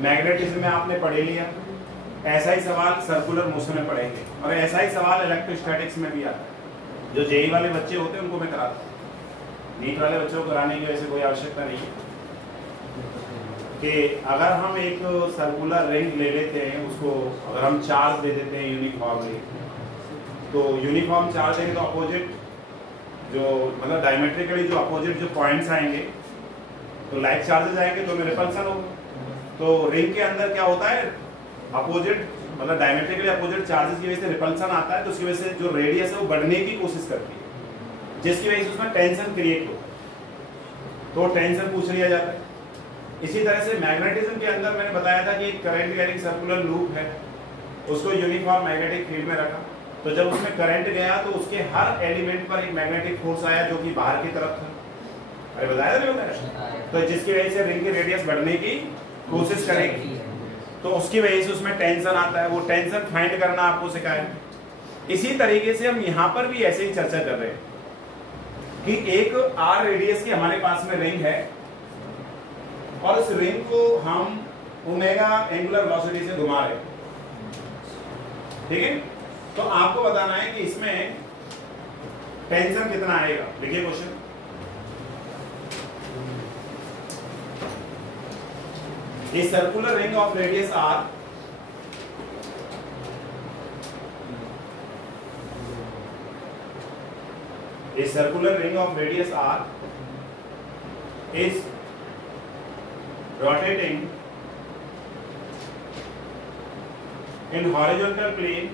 मैग्नेटिज्म में आपने पढ़े लिया, ऐसा ही सवाल सर्कुलर मोशन में पढ़ेंगे, और ऐसा ही सवाल इलेक्ट्रोस्टैटिक्स में भी आता है। जो जेई वाले बच्चे होते हैं उनको मैं कराता हूँ, नीट वाले बच्चों को कराने की वैसे कोई आवश्यकता नहीं है। कि अगर हम एक सर्कुलर रिंग ले लेते हैं, उसको अगर हम चार्ज दे देते हैं यूनिफॉर्मली, तो यूनिफॉर्म चार्ज देंगे तो अपोजिट जो मतलब डायमेट्रिकली जो अपोजिट जो पॉइंट्स आएंगे तो लाइक चार्जेस आएंगे, तो में रिपल्सन होगा। तो रिंग के अंदर क्या होता है, अपोजिट मतलब डायमेट्रिकली अपोजिट चार्जेस की वजह से रिपल्सन आता है, तो उसकी वजह से जो रेडियस है वो बढ़ने की कोशिश करती है, जिसकी वजह से उसमें टेंशन क्रिएट होता है, तो टेंशन पूछ लिया जाता है। इसी तरह से मैग्नेटिज्म के अंदर मैंने बताया था कि एक करंट कैरिंग सर्कुलर लूप है, उसको यूनिफॉर्म मैग्नेटिक फील्ड में रखा, तो जब उसमें करंट गया तो उसके हर एलिमेंट पर एक मैग्नेटिक फोर्स आया जो कि बाहर की तरफ था। अरे बताया था नहीं? तो जिसकी वजह से रिंग की रेडियस बढ़ने की कोशिश करेगी, तो उसकी वजह से उसमें टेंशन आता है। वो टेंशन फाइंड करना आपको सिखाया। इसी तरीके से हम यहाँ पर भी ऐसे ही चर्चा कर रहे हैं कि एक R रेडियस की हमारे पास में रिंग है, और इस रिंग को हम ओमेगा एंगुलर वेलोसिटी से घुमा रहे हैं, ठीक है? तो आपको बताना है कि इसमें टेंशन कितना आएगा। देखिए question, a circular ring of radius r is rotating in horizontal plane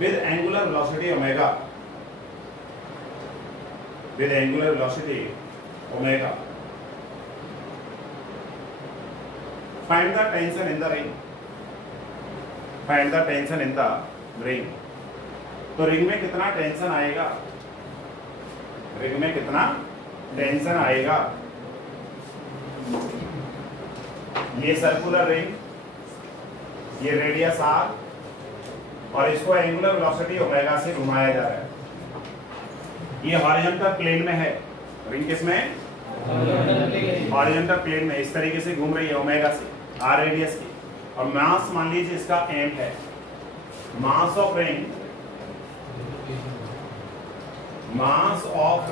with angular velocity omega. Find the tension in the ring. तो रिंग में कितना टेंशन आएगा? ये सर्कुलर रिंग, ये रेडियस r, और इसको एंगुलर वेलोसिटी ओमेगा से घुमाया जा रहा है। ये हॉरिजॉन्टल प्लेन में है, रिंग किसमें? हॉरिजॉन्टल प्लेन में इस तरीके से घूम रही है ओमेगा से, r रेडियस की, और मास मान लीजिए इसका m है। Mass of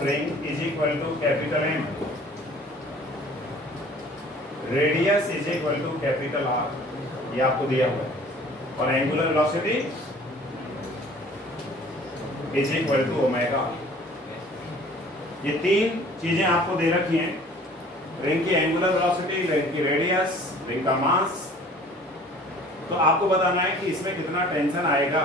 ring is equal to capital M, radius is equal to capital R, ये आपको दिया हुआ है, और angular velocity is equal to omega. ये तीन चीजें आपको दे रखी हैं, रिंग की एंगुलर वेलोसिटी, रिंग की रेडियस, रिंग का मास। तो आपको बताना है कि इसमें कितना टेंशन आएगा।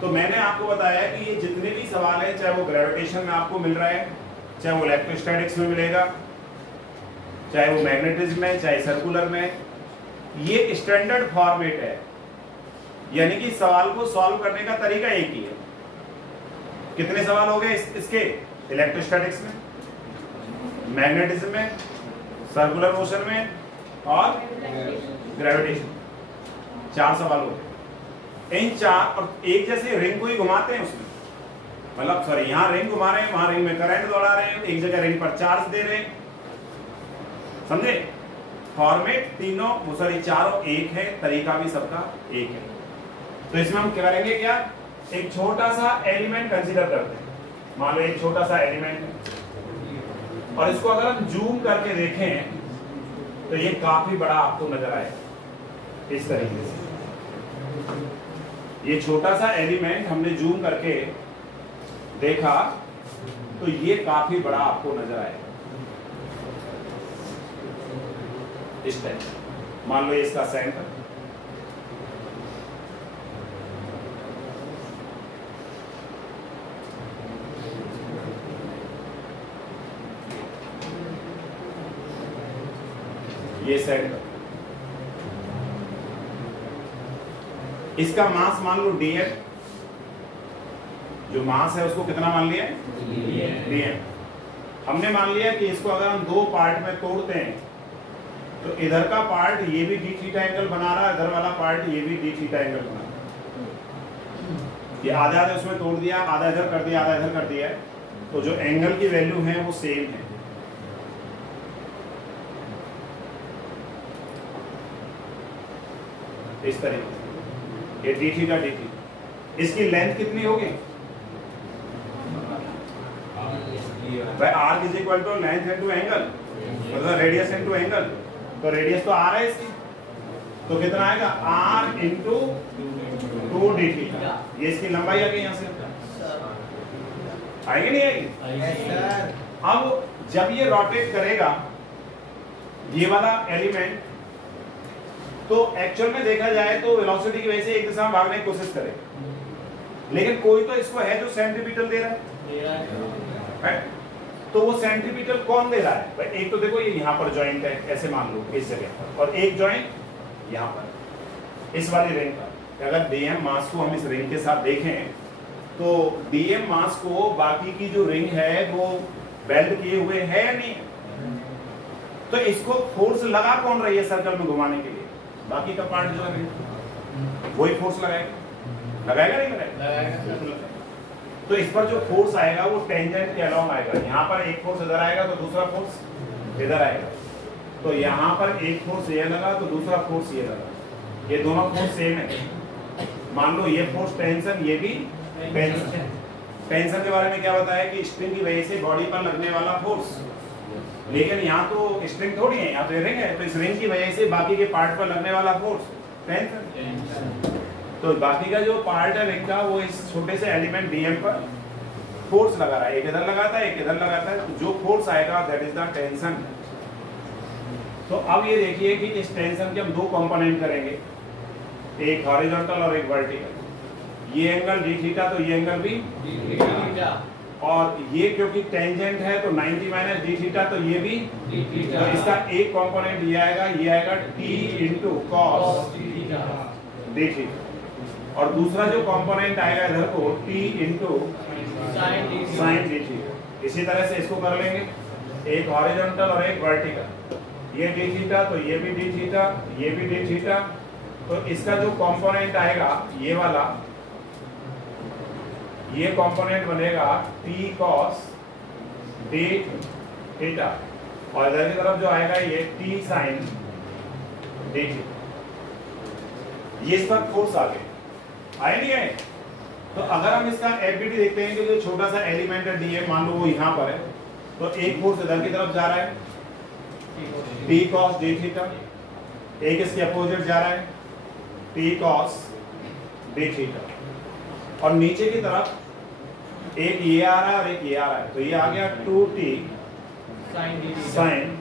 तो मैंने आपको बताया कि ये जितने भी सवाल हैं, चाहे वो ग्रेविटेशन में आपको मिल रहा है, चाहे वो इलेक्ट्रोस्टैटिक्स में मिलेगा, चाहे वो मैग्नेटिज्म में, चाहे सर्कुलर में, ये स्टैंडर्ड फॉर्मेट है। यानी कि सवाल को सॉल्व करने का तरीका एक ही है। कितने सवाल हो गए इसके? इलेक्ट्रोस्टैटिक्स में, मैग्नेटिज्म में, सर्कुलर मोशन में और ग्रेविटेशन, 4 सवाल हो गए। इन 4 और एक जैसे रिंग को ही घुमाते हैं उसमें, मतलब सॉरी, यहाँ रिंग घुमा रहे हैं, वहां रिंग में करंट दौड़ा रहे हैं, एक जगह रिंग पर चार्ज दे रहे हैं, समझे? फॉर्मेट तीनों सॉरी चारों एक है, तरीका भी सबका एक है। तो इसमें हम क्या करेंगे, क्या एक छोटा सा एलिमेंट कंसीडर करते हैं। मान लो एक छोटा सा एलिमेंट है, और इसको अगर हम जूम करके देखें तो ये काफी बड़ा आपको नजर आएगा इस तरीके से। ये छोटा सा एलिमेंट हमने जूम करके देखा तो ये काफी बड़ा आपको नजर आएगा। इस टाइप। मान लो इसका सेंटर, ये सेंटर, इसका मास मान लो dm, जो मास है उसको कितना मान लिया dm। हमने मान लिया कि इसको अगर हम दो पार्ट में तोड़ते हैं तो इधर का पार्ट ये भी d थीटा एंगल बना रहा है, इधर वाला पार्ट ये भी d थीटा एंगल बना रहा है। ये आधा आधा उसमें तोड़ दिया, आधा इधर कर दिया, आधा इधर कर दिया, तो जो एंगल की वैल्यू है वो सेम है। इस तरीके से ये d थीटा d थीटा। इसकी लेंथ कितनी होगी भाई? Arc is equal to length into angle, मतलब रेडियस इनटू एंगल। तो रेडियस तो आर है इसकी, तो कितना आएगा r इंटू 2d थीटा। ये इसकी लंबाई आ गई, यहाँ से आएगी नहीं आएगी? अब जब ये रोटेट करेगा ये वाला एलिमेंट, तो एक्चुअल में देखा जाए तो वेलोसिटी की वजह से एक दिशा में भागने की कोशिश करेगा, लेकिन कोई तो इसको है जो सेंट्रीपिटल दे रहा है। तो वो सेंट्रीपिटल कौन दे रहा है भाई? एक तो देखो ये यहाँ पर जॉइंट है, ऐसे मान लो इस जगह पर, और एक जॉइंट यहाँ पर इस वाली रिंग पर। अगर डीएम मास को हम इस रिंग के साथ देखें तो डीएम मास को बाकी की जो रिंग है वो बेल्ट किए हुए है या नहीं? तो इसको फोर्स लगा कौन रही है सर्कल में घुमाने के लिए? बाकी का पार्ट जो है वही फोर्स लगाएगा, लगाएगा नहीं लगाएगा? तो इस पर जो फोर्स आएगा वो टेंजेंट के अलोंग आएगा। यहाँ पर एक फोर्स इधर आएगा तो दूसरा फोर्स इधर आएगा, तो यहाँ पर एक फोर्स ये लगा तो दूसरा फोर्स ये लगा, ये दोनों फोर्स सेम है। मान लो ये फोर्स टेंशन, ये भी टेंशन। टेंशन के बारे में क्या बताया कि स्ट्रिंग की वजह से बॉडी पर लगने वाला फोर्स, लेकिन यहाँ तो स्ट्रिंग थोड़ी है, यहाँ तो रिंग है, तो इस रिंग की वजह से बाकी के पार्ट पर लगने वाला फोर्स टेंशन। तो बाकी का जो पार्ट है रिंग का वो इस छोटे से एलिमेंट डीएम पर फोर्स लगा रहा है, एक इधर लगाता है एक इधर लगाता है, तो जो फोर्स आएगा दैट इज द टेंशन। तो अब ये देखिए कि इस टेंशन के हम दो कंपोनेंट करेंगे, एक हॉरिजॉन्टल और एक वर्टिकल। ये एंगल डी थीटा तो ये एंगल भी डी थीटा, और ये क्योंकि टेंजेंट है तो 90 माइनस डी थीटा तो ये भी डी थीटा। तो इसका एक कंपोनेंट ये आएगा T into cos D theta, और दूसरा जो कंपोनेंट आएगा इधर को T into sine D theta. इसी तरह से इसको कर लेंगे, एक हॉरिजॉन्टल और एक वर्टिकल। ये डी थीटा तो ये भी डी थीटा, ये भी डी थीटा, तो इसका जो कंपोनेंट आएगा ये वाला, ये कंपोनेंट बनेगा टी कॉस डी थीटा, और इधर की तरफ जो आएगा ये टी साइन डी थीटा। ये इस पर फोर्स आ गए, आए नहीं आए? तो अगर हम इसका एफबीटी देखते हैं कि जो छोटा सा एलिमेंट है डीएम, मान लो वो यहाँ पर है, तो एक फोर्स इधर की तरफ जा रहा है टी कॉस डी थीटा, एक इसके अपोजिट जा रहा है टी कॉस डी थीटा, और नीचे की तरफ एक ये आ रहा है और एक ये आ रहा है, तो ये आ गया 2t साइन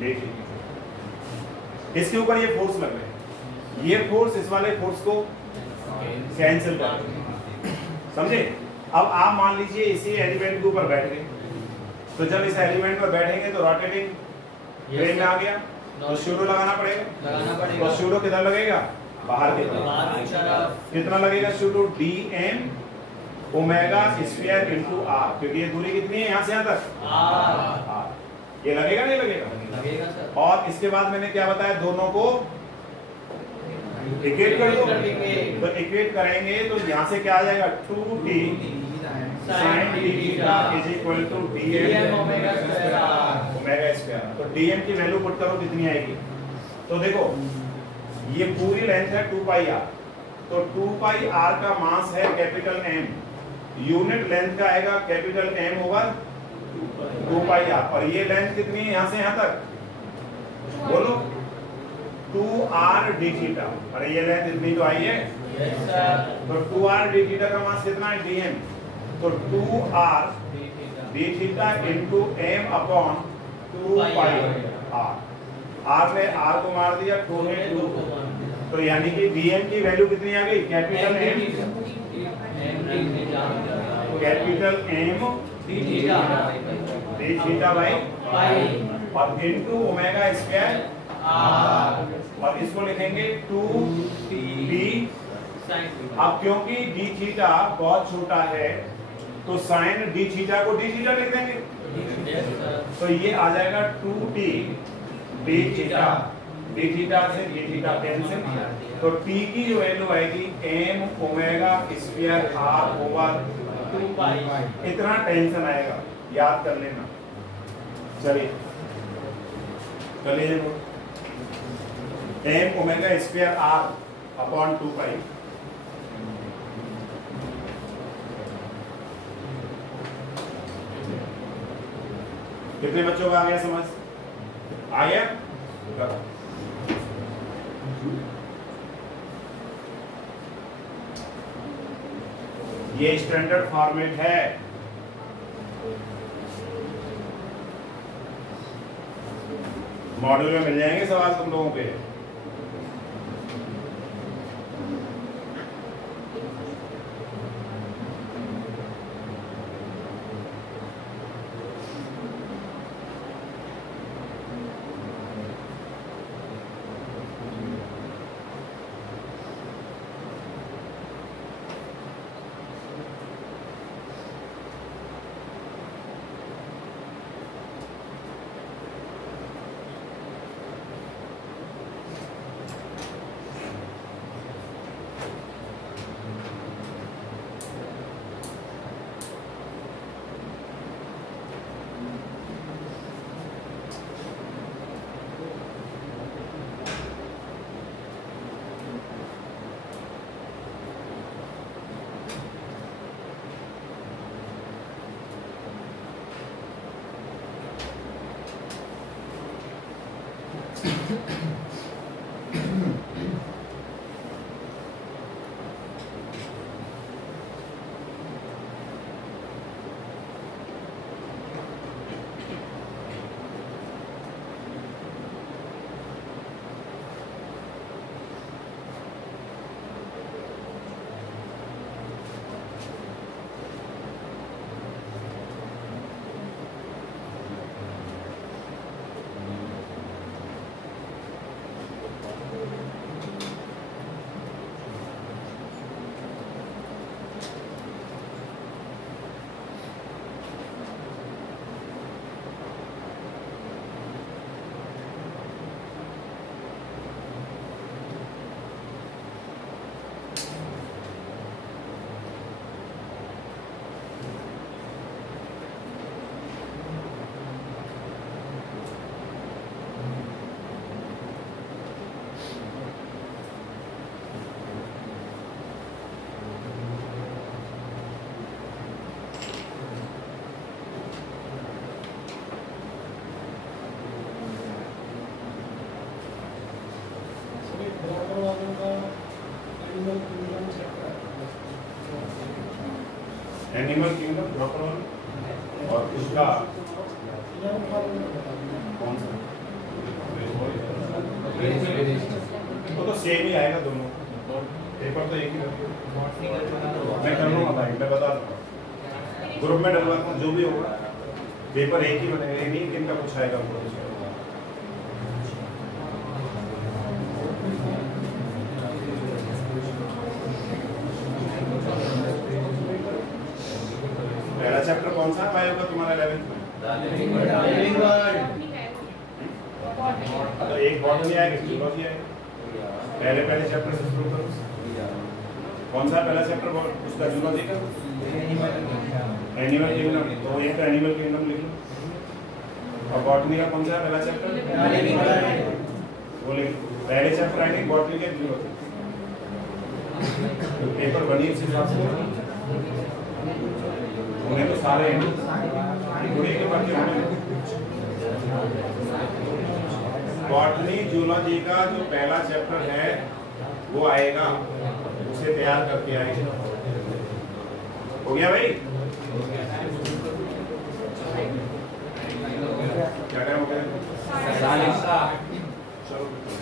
डी थीटा। इसके ऊपर ये फोर्स लग रहे हैं, ये फोर्स इस वाले फोर्स को कैंसिल कर, समझे? अब आप मान लीजिए इसी एलिमेंट के ऊपर बैठ गए, तो जब इस एलिमेंट पर बैठेंगे तो रोटेटिंग प्लेन में आ गया, तो शूडो लगाना पड़ेगा। तो शूडो किधर लगेगा? बाहर की तरफ। कितना लगेगा pseudo? dm omega square into r, क्योंकि ये दूरी कितनी है यहाँ से यहाँ तक? r। ये लगेगा नहीं लगेगा? लगेगा सर। और इसके बाद मैंने क्या बताया, दोनों को इक्वेट कर दो। तो इक्वेट करेंगे तो यहाँ से क्या आ जाएगा? 2t sin d theta is equal to dm omega square. तो dm की वैल्यू पुट करो, कितनी आएगी? तो देखो ये पूरी लेंथ है 2 पाई r, तो 2 पाई r का मास है कैपिटल M, यूनिट लेंथ का आएगा capital M over 2 pi r, और ये लेंथ कितनी है यहाँ से यहाँ तक? बोलो 2r d थीटा, और ये लेंथ इतनी तो आई है। तो 2r d थीटा का मास कितना है? dm, तो 2r d theta into m upon 2 pi r। R ने आर को मार दिया, 2 ने 2 को, तो यानी कि dm की वैल्यू कितनी आ गई? Capital M d theta by और इनटू ओमेगा स्क्वायर r, और इसको लिखेंगे 2d। अब क्योंकि d थीटा बहुत छोटा है तो साइन d थीटा को d थीटा लिख देंगे, तो ये आ जाएगा 2t d theta, d theta से d थीटा कैंसिल, तो t की जो वैल्यू आएगी m omega square r over 2 पाई। इतना टेंशन आएगा, याद कर लेना। चलिए कर लीजिए, m omega square r upon 2 पाई। कितने बच्चों का आ गया समझ? आ गया? ये स्टैंडर्ड फॉर्मेट है। मॉड्यूल में मिल जाएंगे सवाल तुम लोगों पे। एनिमल किंगडम प्रॉपर और उसका कौन सा वो तो सेम ही आएगा दोनों, पेपर तो एक ही मैं कर लूँगा भाई, मैं बता दूँगा ग्रुप में डलवाता जो भी होगा पेपर एक ही बनेगा, नहीं किन का कुछ आएगा। पहला चैप्टर कौन सा है होगा तुम्हारा 11th में? तो एक बॉटनी आएगा, जूलॉजी आएगा। पहले चैप्टर से शुरू करो। कौन सा पहला चैप्टर उसका जूलॉजी का? एनिमल किंगडम, तो एक तो एनिमल किंगडम लिख लो। और बॉटनी का कौन सा है पहला चैप्टर? वो लिख। पहले चैप्टर आएंगे बॉटनी के, जूलॉजी। पेपर बनी उस हिसाब से उन्हें तो सारे के बच्चे बॉटनी जूलॉजी का जो पहला चैप्टर है वो आएगा, उसे तैयार करके आएंगे। हो गया भाई? क्या टाइम हो गया? चलो